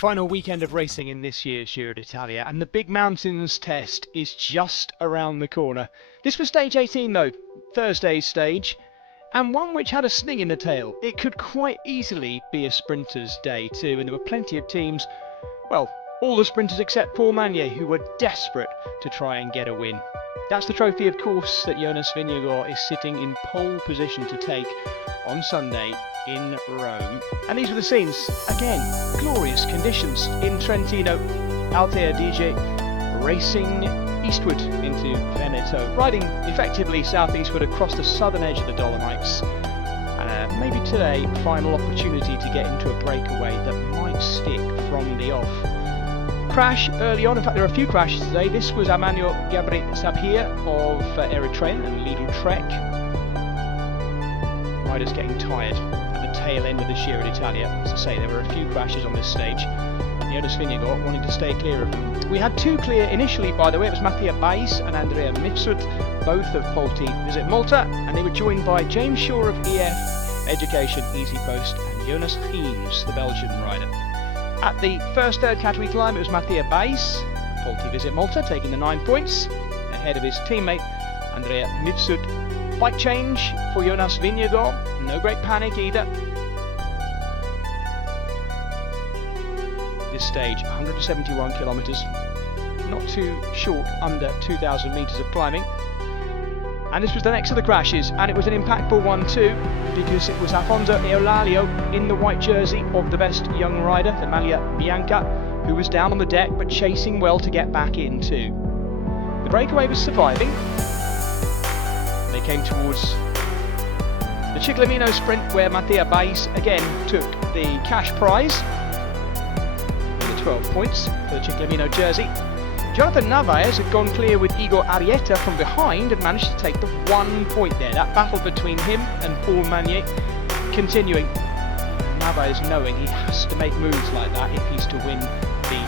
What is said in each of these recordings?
final weekend of racing in this year's Giro d'Italia, and the Big Mountains test is just around the corner. This was stage 18 though, Thursday's stage, and one which had a sting in the tail. It could quite easily be a Sprinters day too, and there were plenty of teams, well, all the sprinters except Paul Magnier, who were desperate to try and get a win. That's the trophy, of course, that Jonas Vingegaard is sitting in pole position to take on Sunday in Rome. And these were the scenes, again, glorious conditions in Trentino. Altea DJ racing eastward into Veneto, riding effectively southeastward across the southern edge of the Dolomites. And maybe today, final opportunity to get into a breakaway that might stick from the off. Crash early on, in fact there are a few crashes today. This was Emmanuel Gabriel Sapir of Eritrea and Lidl-Trek. Riders getting tired at the tail end of the Giro d'Italia. As I say, there were a few crashes on this stage. Jonas Vingegaard wanting to stay clear of them. We had two clear initially, by the way. It was Mattia Bais and Andrea Mifsud, both of Polti Visit Malta, and they were joined by James Shaw of EF Education Easy Post and Jonas Heems, the Belgian rider. At the first third category climb, it was Mattia Bais, Polti Visit Malta, taking the 9 points, ahead of his teammate Andrea Mifsud. Bike change for Jonas Vingegaard, no great panic either. This stage, 171 kilometres, not too short, under 2,000 metres of climbing. And this was the next of the crashes, and it was an impactful one too, because it was Afonso Eulalio in the white jersey of the best young rider, the Maglia Bianca, who was down on the deck but chasing well to get back in too. The breakaway was surviving. They came towards the Ciclamino sprint, where Mattia Bais again took the cash prize, and the 12 points for the Ciclamino jersey. Jhonatan Milan had gone clear with Igor Arrieta from behind and managed to take the 1 point there. That battle between him and Paul Magnier continuing. Milan knowing he has to make moves like that if he's to win the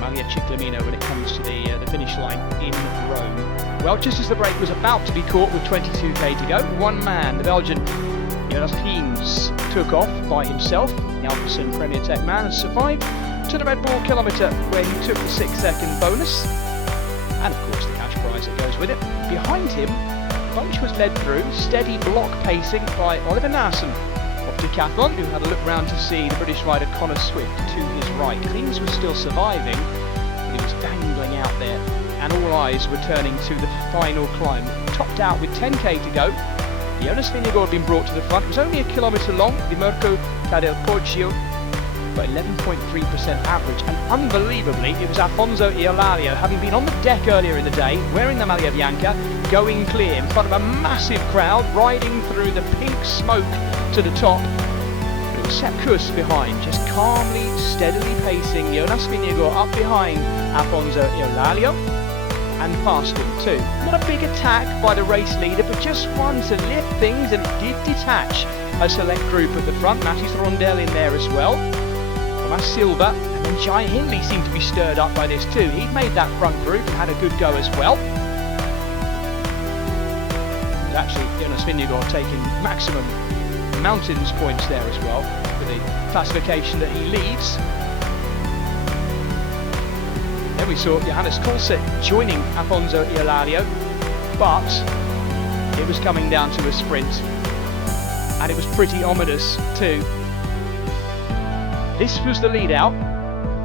Maglia Ciclamino when it comes to the finish line in Rome. Well, just as the break was about to be caught with 22k to go, one man, the Belgian Jonas Heems, took off by himself. The Alpecin Premier Tech man has survived to the Red Bull kilometre, where he took the 6-second bonus, and of course the cash prize that goes with it. Behind him, the bunch was led through, steady block pacing by Oliver Naesen of Decathlon, who had a look round to see the British rider Connor Swift to his right. Heems was still surviving, but he was dangling out there, and all eyes were turning to the final climb. Topped out with 10k to go. Jonas Vingegaard had been brought to the front. It was only a kilometre long, the Mirko Cadel Poggio, but 11.3% average, and unbelievably it was Afonso Eulalio, having been on the deck earlier in the day, wearing the Maglia Bianca, going clear in front of a massive crowd, riding through the pink smoke to the top. But it was Sepp Kuss behind, just calmly, steadily pacing Jonas Vingegaard up behind Afonso Eulalio, and past him too. Not a big attack by the race leader, but just one to lift things, and it did detach a select group at the front. Mathis Rondel in there as well. Thomas Silva, and then Jai Hindley seemed to be stirred up by this too. He'd made that front group and had a good go as well. It was actually Jonas Vingegaard taking maximum mountains points there as well for the classification that he leads. Then we saw Johannes Kolse joining Afonso Eulalio, but it was coming down to a sprint, and it was pretty ominous too. This was the lead out.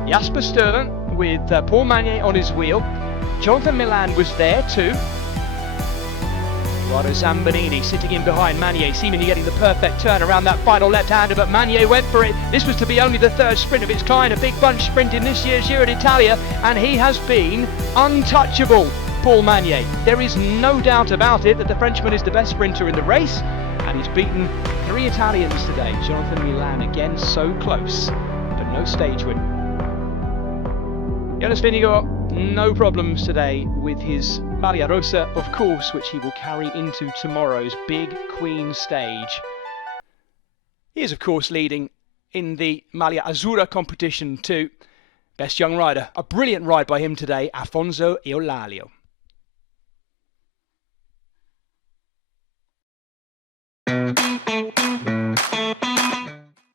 Jasper Stuyven with Paul Magnier on his wheel. Jhonatan Milan was there too. Edoardo Zambanini sitting in behind Magnier, seemingly getting the perfect turn around that final left-hander, but Magnier went for it. This was to be only the third sprint of its kind, a big bunch sprint in this year's Giro d'Italia, and he has been untouchable, Paul Magnier. There is no doubt about it that the Frenchman is the best sprinter in the race, and he's beaten 3 Italians today. Jhonatan Milan again so close, but no stage win. Jonas Vingegaard, no problems today with his Maglia Rosa, of course, which he will carry into tomorrow's big Queen stage. He is, of course, leading in the Maglia Azzurra competition too. Best young rider, a brilliant ride by him today, Afonso Eulalio.